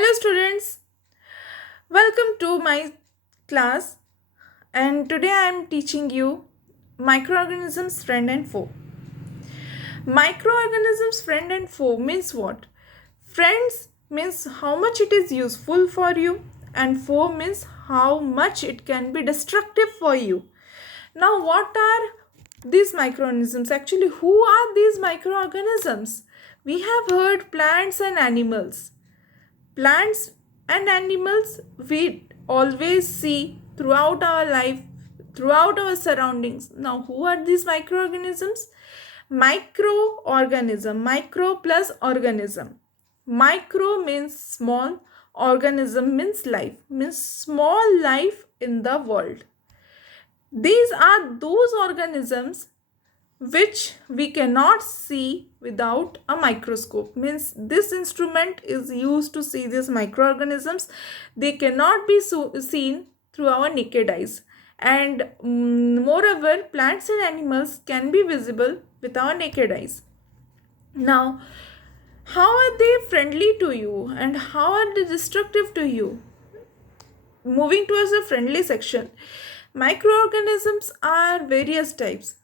Hello, students. Welcome to my class. And today I am teaching you microorganisms, friend and foe. Microorganisms, friend and foe means what? Friends means how much it is useful for you, and foe means how much it can be destructive for you. Now, what are these microorganisms? Actually, who are these microorganisms? We have heard plants and animals. Plants and animals we always see throughout our life, throughout our surroundings. Now, who are these microorganisms? Microorganism, micro plus organism. Micro means small, organism means life, means small life in the world. These are those organisms which we cannot see without a microscope. Means this instrument is used to see these microorganisms. They cannot be seen through our naked eyes, and moreover plants and animals can be visible with our naked eyes. Now, how are they friendly to you and how are they destructive to you? Moving towards the friendly section, microorganisms are various types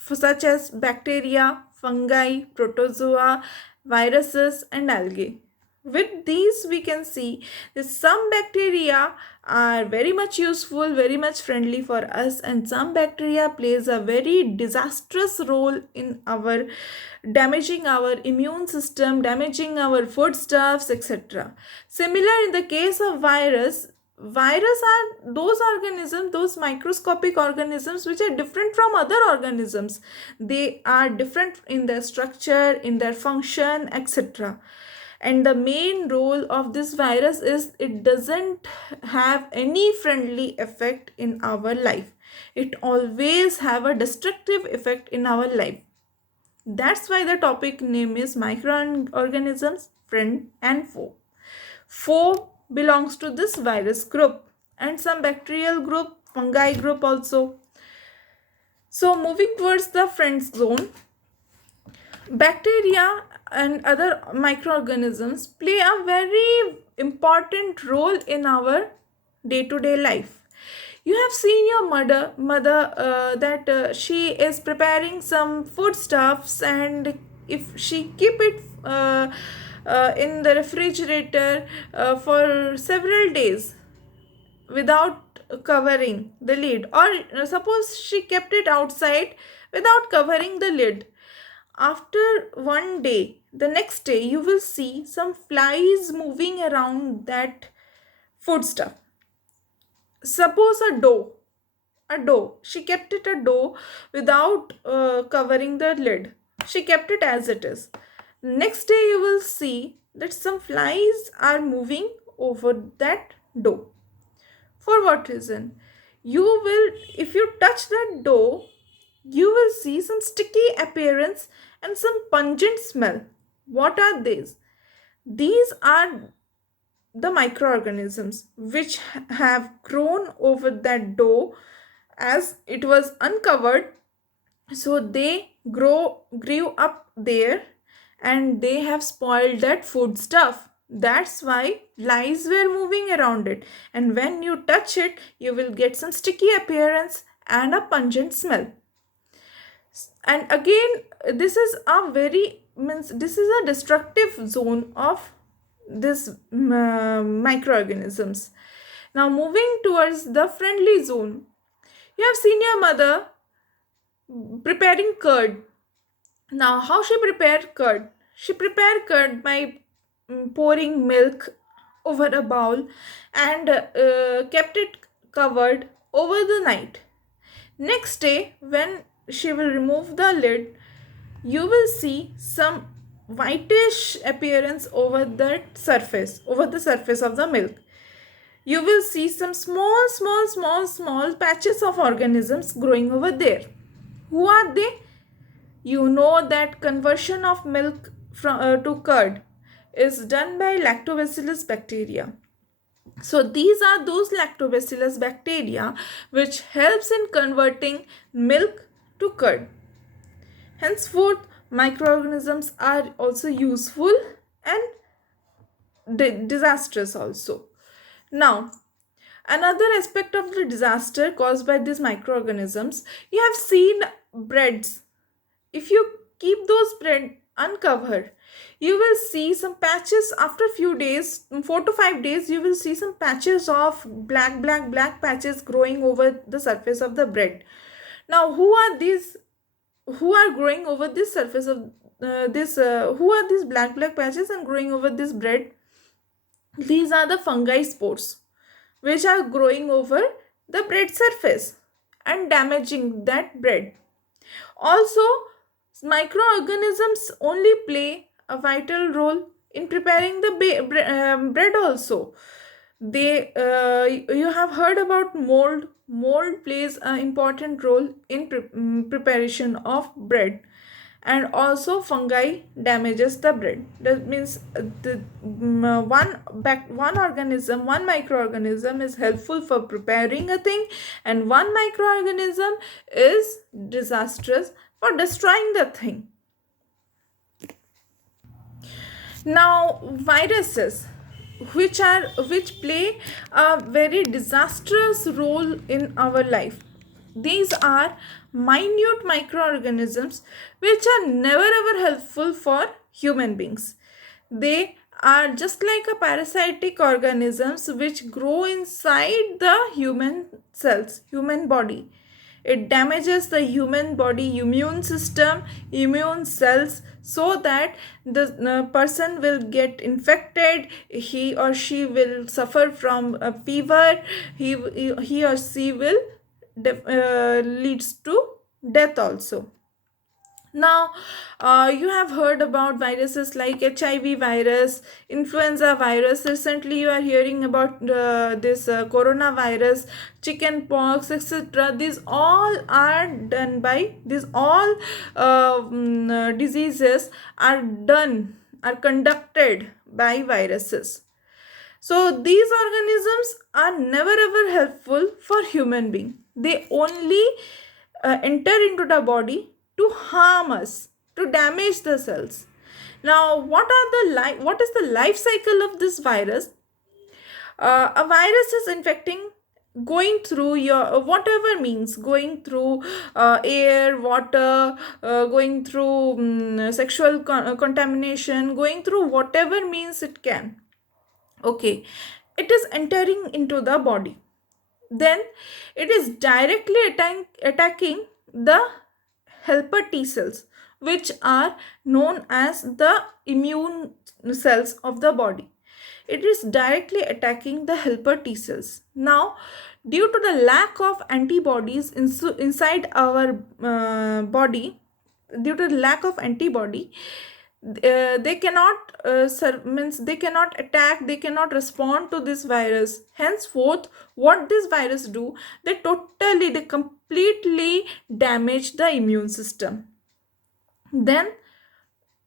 such as bacteria, fungi, protozoa, viruses, and algae. With these, we can see that some bacteria are very much useful, very much friendly for us, and some bacteria plays a very disastrous role in our damaging our immune system, damaging our foodstuffs, etc. Similar in the case of virus are those organisms, those microscopic organisms which are different from other organisms. They are different in their structure, in their function, etc. And the main role of this virus is it doesn't have any friendly effect in our life. It always have a destructive effect in our life. That's why the topic name is microorganisms, friend and foe. Foe belongs to this virus group and some bacterial group, fungi group also. So moving towards the friend zone, bacteria and other microorganisms play a very important role in our day-to-day life. You have seen your mother that she is preparing some foodstuffs, and if she keep it in the refrigerator for several days without covering the lid, or suppose she kept it outside without covering the lid, after one day, the next day, you will see some flies moving around that foodstuff. Suppose a dough, she kept it a dough without covering the lid. She kept it as it is. Next day, you will see that some flies are moving over that dough. For what reason? You will, if you touch that dough, you will see some sticky appearance and some pungent smell. What are these? These are the microorganisms which have grown over that dough as it was uncovered. So they grew up there and they have spoiled that food stuff. That's why flies were moving around it. And when you touch it, you will get some sticky appearance and a pungent smell. And again, this is a destructive zone of this microorganisms. Now moving towards the friendly zone, you have seen your mother preparing curd. Now how she prepared curd? She prepared curd by pouring milk over a bowl and kept it covered over the night. Next day, when she will remove the lid, you will see some whitish appearance over the surface of the milk. You will see some small patches of organisms growing over there. Who are they? You know that conversion of milk to curd is done by lactobacillus bacteria. So these are those lactobacillus bacteria which helps in converting milk to curd. Henceforth, microorganisms are also useful and disastrous also. Now, another aspect of the disaster caused by these microorganisms, you have seen breads. If you keep those bread uncovered, you will see some patches after few days, 4 to 5 days, you will see some patches of black patches growing over the surface of the bread. Now, who are these, who are growing over this surface of this who are these black patches and growing over this bread? These are the fungi spores which are growing over the bread surface and damaging that bread. Also, microorganisms only play a vital role in preparing the bread also. They You have heard about mold plays an important role in preparation of bread, and also fungi damages the bread. That means one microorganism is helpful for preparing a thing, and one microorganism is disastrous for destroying the thing. Now, viruses, which play a very disastrous role in our life. These are minute microorganisms which are never ever helpful for human beings. They are just like a parasitic organisms which grow inside the human cells, human body. It damages the human body immune system, immune cells, so that the person will get infected, he or she will suffer from a fever, he or she will leads to death also. Now, you have heard about viruses like HIV virus, influenza virus. Recently, you are hearing about this coronavirus, chicken pox, etc. These all are done by these all diseases are conducted by viruses. So these organisms are never ever helpful for human being. They only enter into the body to harm us, to damage the cells. Now, what is the life cycle of this virus? A virus is infecting, going through your whatever means, going through air, water, going through sexual contamination, going through whatever means it can. Okay, it is entering into the body. Then it is directly attacking the helper T cells, which are known as the immune cells of the body. It is directly attacking the helper T cells. Now, due to the lack of antibodies inside our body, due to the lack of antibody, they cannot they cannot attack, they cannot respond to this virus. Henceforth, what this virus do, they completely damage the immune system. Then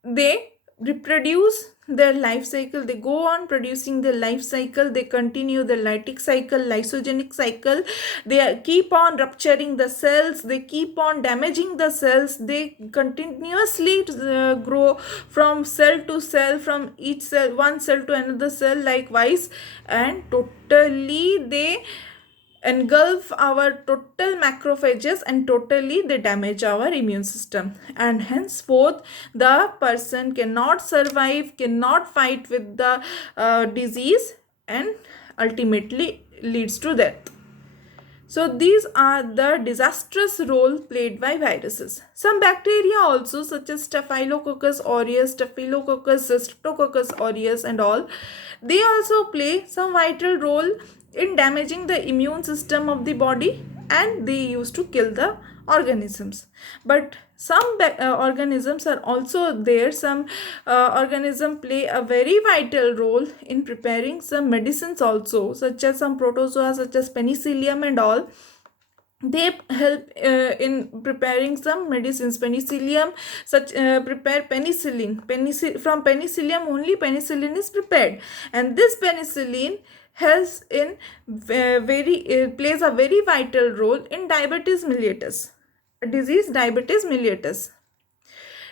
they reproduce their life cycle, they go on producing their life cycle, they continue the lytic cycle, lysogenic cycle, they keep on rupturing the cells, they keep on damaging the cells, they continuously grow from cell to cell, from each cell, one cell to another cell likewise, and totally they engulf our total macrophages and totally they damage our immune system, and henceforth the person cannot survive, cannot fight with the disease, and ultimately leads to death. So these are the disastrous role played by viruses. Some bacteria also, such as Staphylococcus aureus, Staphylococcus, Streptococcus aureus and all, they also play some vital role in damaging the immune system of the body, and they used to kill the organisms. But some organisms are also there, some organisms play a very vital role in preparing some medicines also, such as some protozoa such as penicillium and all. They help in preparing some medicines. Penicillium prepare penicillin. From penicillium only penicillin is prepared, and this penicillin plays a very vital role in diabetes mellitus, disease diabetes mellitus.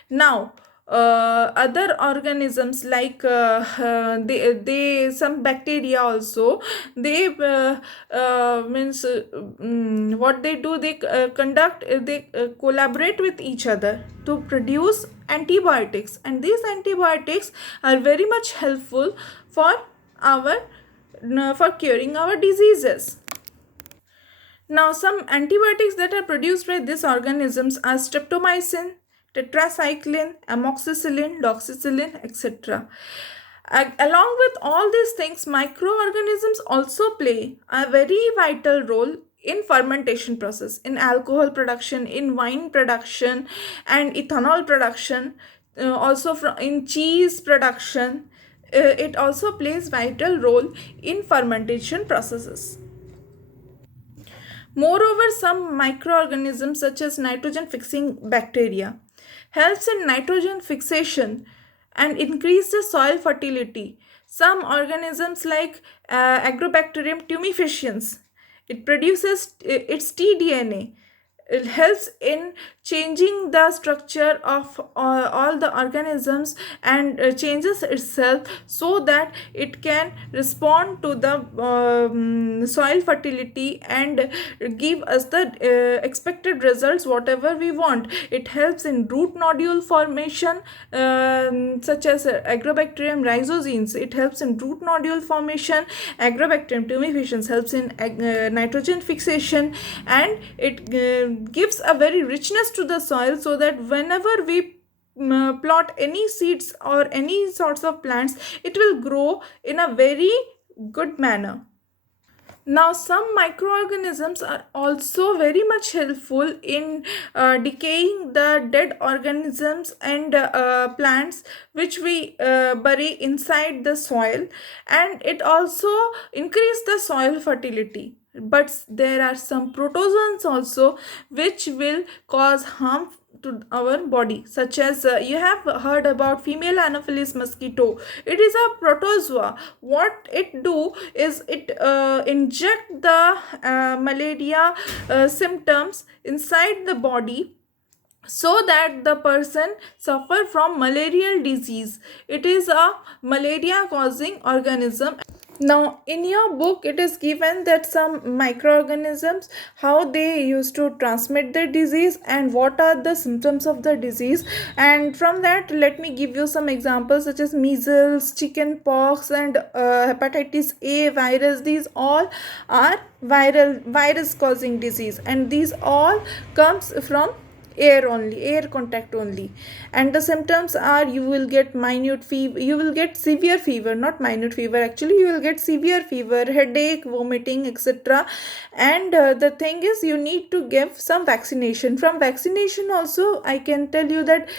Now, other organisms like they some bacteria also, they means what they do, they collaborate with each other to produce antibiotics, and these antibiotics are very much helpful for our for curing our diseases. Now, some antibiotics that are produced by these organisms are streptomycin, tetracycline, amoxicillin, doxycycline, etc. Along with all these things, microorganisms also play a very vital role in fermentation process, in alcohol production, in wine production, and ethanol production, also in cheese production. It also plays vital role in fermentation processes. Moreover, some microorganisms such as nitrogen fixing bacteria helps in nitrogen fixation and increase the soil fertility. Some organisms like Agrobacterium tumefaciens, it produces its tDNA. It helps in changing the structure of all the organisms and changes itself so that it can respond to the soil fertility and give us the expected results whatever we want. It helps in root nodule formation, such as Agrobacterium rhizogenes. It helps in root nodule formation. Agrobacterium tumefaciens helps in nitrogen fixation, and it gives a very richness to the soil, so that whenever we plot any seeds or any sorts of plants, it will grow in a very good manner. Now, some microorganisms are also very much helpful in decaying the dead organisms and plants which we bury inside the soil, and it also increase the soil fertility. But there are some protozoans also which will cause harm to our body, such as you have heard about female anopheles mosquito. It is a protozoa. What it do is it inject the malaria symptoms inside the body, so that the person suffer from malarial disease. It is a malaria causing organism. Now, in your book, it is given that some microorganisms, how they used to transmit the disease and what are the symptoms of the disease. And from that, let me give you some examples such as measles, chicken pox, and hepatitis A virus. These all are virus causing disease, and these all comes from air contact only. And the symptoms are, you will get minute fever, you will get severe fever, not minute fever actually, you will get severe fever, headache, vomiting, etc. And the thing is, you need to give some vaccination. From vaccination also, I can tell you that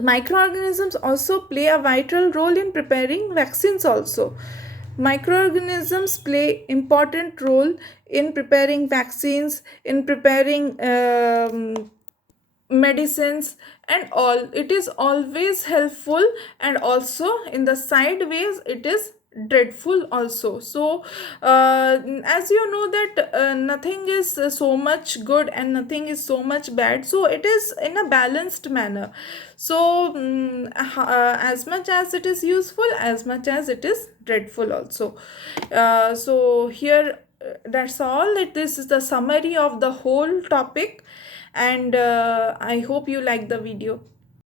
microorganisms also play a vital role in preparing vaccines also. Microorganisms play important role in preparing vaccines, in preparing medicines and all. It is always helpful, and also in the sideways it is dreadful also. So as you know that nothing is so much good and nothing is so much bad, so it is in a balanced manner. So as much as it is useful, as much as it is dreadful also. So here that's all. This is the summary of the whole topic, and I hope you like the video.